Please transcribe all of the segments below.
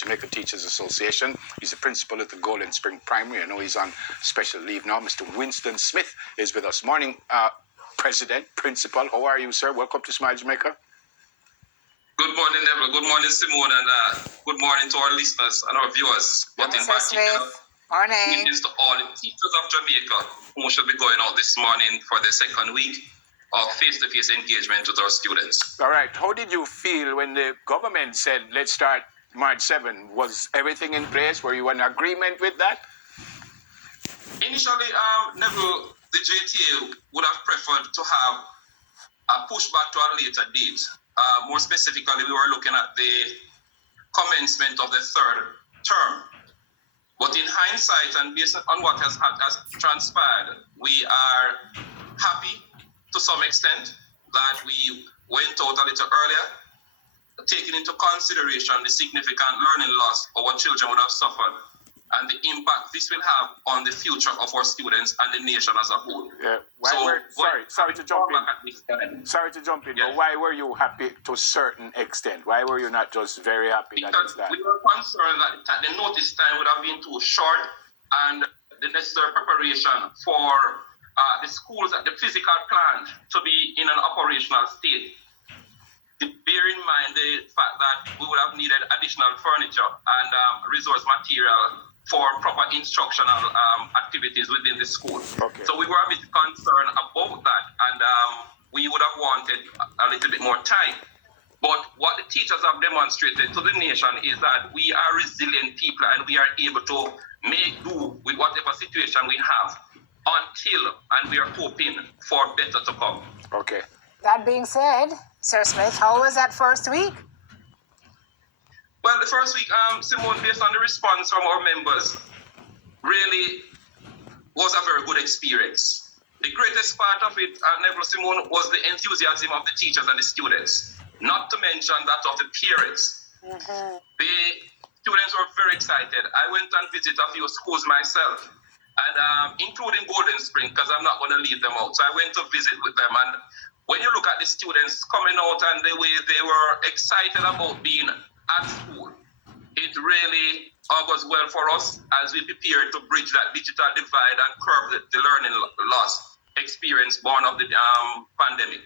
Jamaica Teachers Association. He's the principal at the Golden Spring Primary. I know he's on special leave now. Mr. Winston Smith is with us. Morning, President, Principal. How are you, sir? Welcome to Smile Jamaica. Good morning, Neville. Good morning, Simone, and good morning to our listeners and our viewers. But in particular, morning. greetings to all the teachers of Jamaica who should be going out this morning for the second week of face-to-face engagement with our students. All right. How did you feel when the government said, let's start March 7? Was everything in place? Were you in agreement with that? Initially, Neville, the JTA would have preferred to have a pushback to a later date. More specifically, we were looking at the commencement of the third term. But in hindsight, and based on what has transpired, we are happy to some extent that we went out a little earlier, taking into consideration the significant learning loss our children would have suffered and the impact this will have on the future of our students and the nation as a whole. Yeah. Sorry to jump in. Sorry to jump in, but why were you happy to a certain extent? Why were you not just very happy that it's that? We were concerned that the notice time would have been too short and the necessary preparation for the schools and the physical plant to be in an operational state. Bear in mind the fact that we would have needed additional furniture and resource material for proper instructional activities within the school. Okay. So we were a bit concerned about that, and we would have wanted a little bit more time. But what the teachers have demonstrated to the nation is that we are resilient people and we are able to make do with whatever situation we have until, and we are hoping for better to come. Okay. That being said, Sir Smith, how was that first week? Well, the first week, Simone, based on the response from our members, really was a very good experience. The greatest part of it, Neville, Simone, was the enthusiasm of the teachers and the students, not to mention that of the parents. Mm-hmm. The students were very excited. I went and visited a few schools myself, and including Golden Spring, because I'm not going to leave them out. So I went to visit with them, and when you look at the students coming out and the way they were excited about being at school, it really augurs well for us as we prepare to bridge that digital divide and curb the learning loss experience born of the pandemic.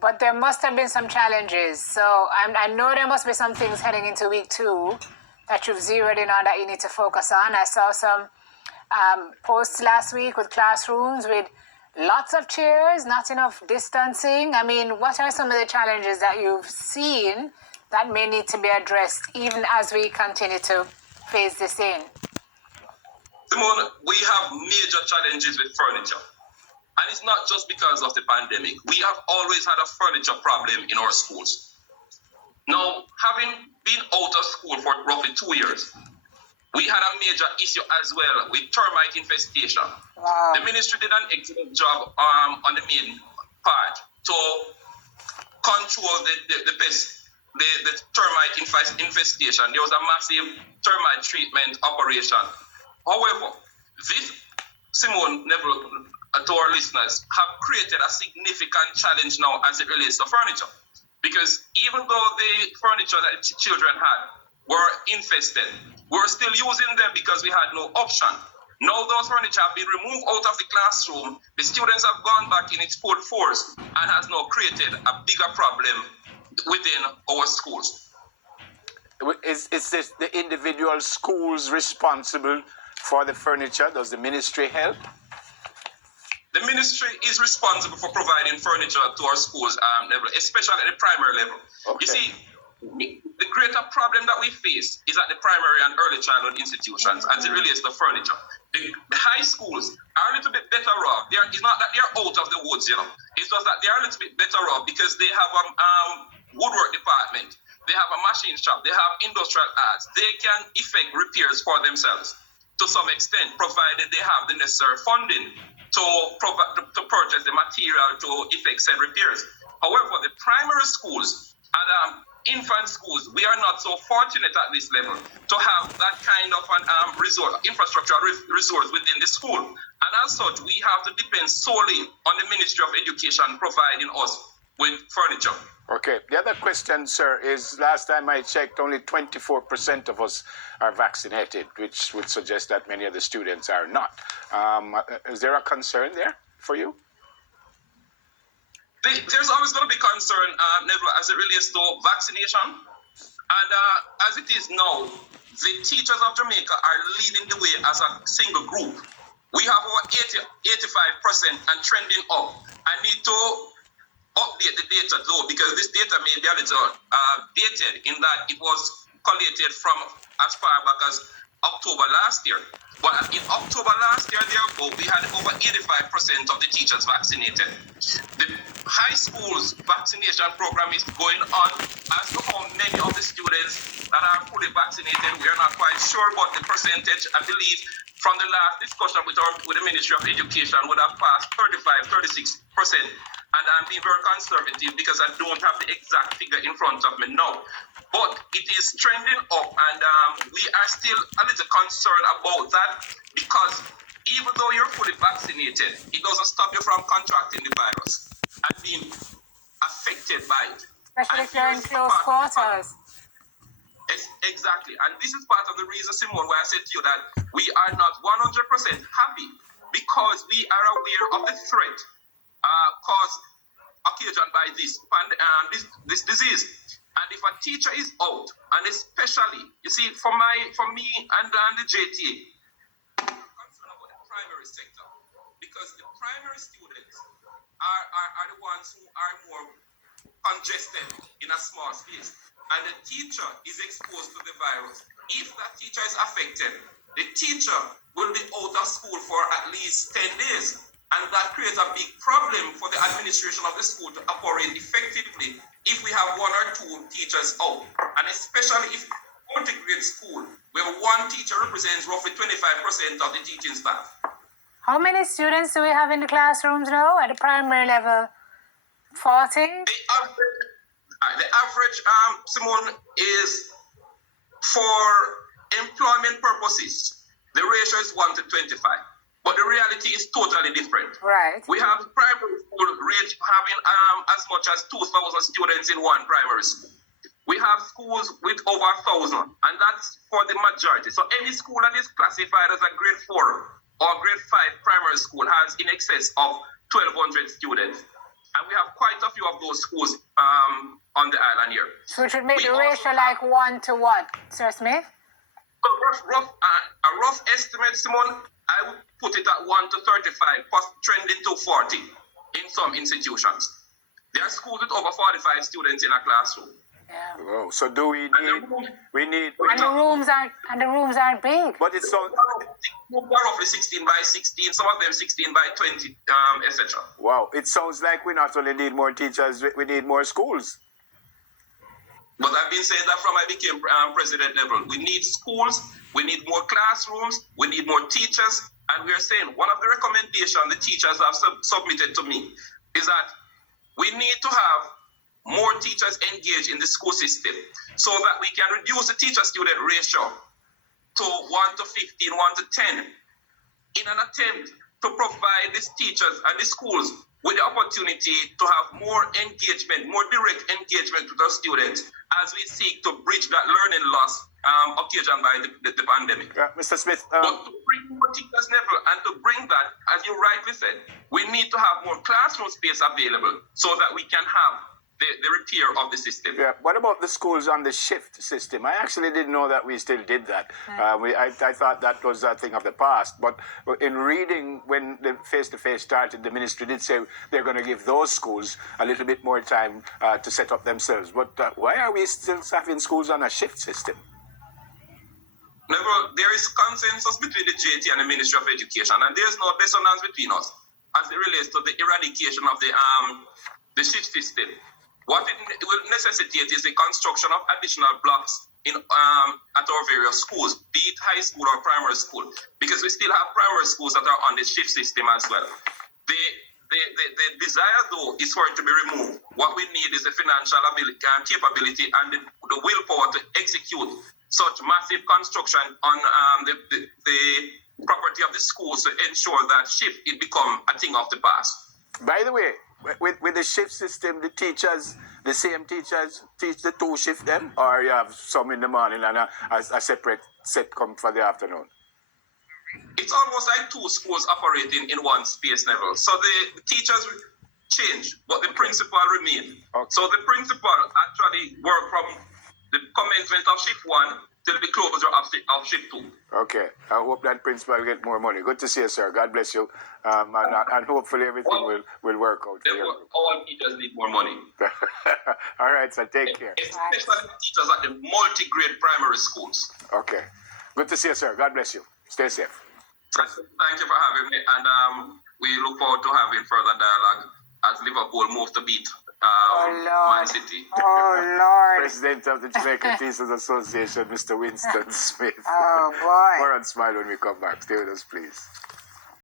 But there must have been some challenges. So I know there must be some things heading into week 2 that you've zeroed in on that you need to focus on. I saw some posts last week with classrooms with lots of chairs, not enough distancing. I mean, what are some of the challenges that you've seen that may need to be addressed even as we continue to phase this in? Simone, we have major challenges with furniture. And it's not just because of the pandemic. We have always had a furniture problem in our schools. Now, having been out of school for roughly 2 years, we had a major issue as well with termite infestation. Wow. The ministry did an excellent job on the main part to control the pest. The termite infestation. There was a massive termite treatment operation. However, this, Simone, Neville, to our listeners, have created a significant challenge now as it relates to furniture. Because even though the furniture that the children had were infested, we're still using them because we had no option. Now those furniture have been removed out of the classroom. The students have gone back in its full force and has now created a bigger problem within our schools. Is this the individual schools responsible for the furniture? Does the ministry help? The ministry is responsible for providing furniture to our schools, especially at the primary level. Okay. You see, the greater problem that we face is at the primary and early childhood institutions as it relates to furniture. The high schools are a little bit better off. It's not that they're out of the woods, It's just that they are a little bit better off because they have a woodwork department. They have a machine shop. They have industrial arts. They can effect repairs for themselves to some extent, provided they have the necessary funding to purchase the material to effect said repairs. However, the primary schools and infant schools, we are not so fortunate at this level to have that kind of an infrastructure resource within the school. And as such, we have to depend solely on the Ministry of Education providing us with furniture. Okay. The other question, sir, is last time I checked, only 24% of us are vaccinated, which would suggest that many of the students are not. Is there a concern there for you? There's always going to be concern, Neville, as it relates to vaccination. And as it is now, the teachers of Jamaica are leading the way as a single group. We have over 85% and trending up. I need to update the data though, because this data may be a little dated in that it was collated from as far back as October last year. But in October last year, therefore, we had over 85% of the teachers vaccinated. The high schools vaccination program is going on. As to how many of the students that are fully vaccinated, we are not quite sure, but the percentage, I believe, from the last discussion with the Ministry of Education would have passed 36%. And I'm being very conservative because I don't have the exact figure in front of me now. But it is trending up, and we are still a little concerned about that, because even though you're fully vaccinated, it doesn't stop you from contracting the virus and being affected by it. Especially if you're in close quarters. Exactly. And this is part of the reason, Simone, why I said to you that we are not 100% happy, because we are aware of the threat caused, occasioned by this disease. And if a teacher is out, and especially, you see, for me and the JTA, I'm concerned about the primary sector, because the primary students are the ones who are more congested in a small space, and the teacher is exposed to the virus. If that teacher is affected, the teacher will be out of school for at least 10 days. And that creates a big problem for the administration of the school to operate effectively if we have one or two teachers out. And especially if multi-grade school, where one teacher represents roughly 25% of the teaching staff. How many students do we have in the classrooms now at the primary level? 40? The average, Simone, is for employment purposes, the ratio is 1 to 25. But the reality is totally different. Right. We have primary school rate having as much as 2,000 students in one primary school. We have schools with over 1,000, and that's for the majority. So any school that is classified as a grade 4 or grade 5 primary school has in excess of 1,200 students. And we have quite a few of those schools on the island here. So it should make the ratio like 1 to what, Sir Smith? So a rough estimate, Simone, I would put it at 1 to 35, plus trending to 40 in some institutions. There are schools with over 45 students in a classroom. Yeah. Oh, so do we need And the rooms aren't big. But it's so roughly 16 by 16, some of them 16 by 20, etc. wow, it sounds like we not only need more teachers, we need more schools. But I've been saying that from I became president level. We need schools, we need more classrooms, we need more teachers, and we are saying one of the recommendations the teachers have submitted to me is that we need to have more teachers engaged in the school system so that we can reduce the teacher-student ratio to 1 to 15, 1 to 10 in an attempt to provide these teachers and the schools with the opportunity to have more engagement, more direct engagement with our students as we seek to bridge that learning loss occasioned by the pandemic. Mr. Smith. But to bring more teachers level and to bring that, as you rightly said, we need to have more classroom space available so that we can have the repair of the system. Yeah. What about the schools on the shift system? I actually didn't know that we still did that. I thought that was a thing of the past. But in reading, when the face-to-face started, the ministry did say they're going to give those schools a little bit more time to set up themselves. But why are we still having schools on a shift system? There is consensus between the JTA and the Ministry of Education, and there's no dissonance between us as it relates to the eradication of the shift system. What it will necessitate is the construction of additional blocks in at our various schools, be it high school or primary school, because we still have primary schools that are on the shift system as well. The desire, though, is for it to be removed. What we need is the financial ability, capability and the willpower to execute such massive construction on the property of the schools to ensure that shift it become a thing of the past. By the way, with the shift system, the teachers, the same teachers teach the 2 shift then, or you have some in the morning and a separate set come for the afternoon? It's almost like 2 schools operating in one space level. So the teachers change, but the principal remain. Okay. So the principal actually work from the commencement of shift 1 till the closure of shift 2. Okay. I hope that principal will get more money. Good to see you, sir. God bless you. And hopefully everything will work out for you. All teachers need more money. All right, so take care. Especially teachers at the multi-grade primary schools. Okay. Good to see you, sir. God bless you. Stay safe. Thank you for having me, and we look forward to having further dialogue as Liverpool move to beat Man City. Oh, Lord. President of the Jamaica Teachers Association, Mr. Winston Smith. Oh, boy. More on Smile when we come back. Stay with us, please.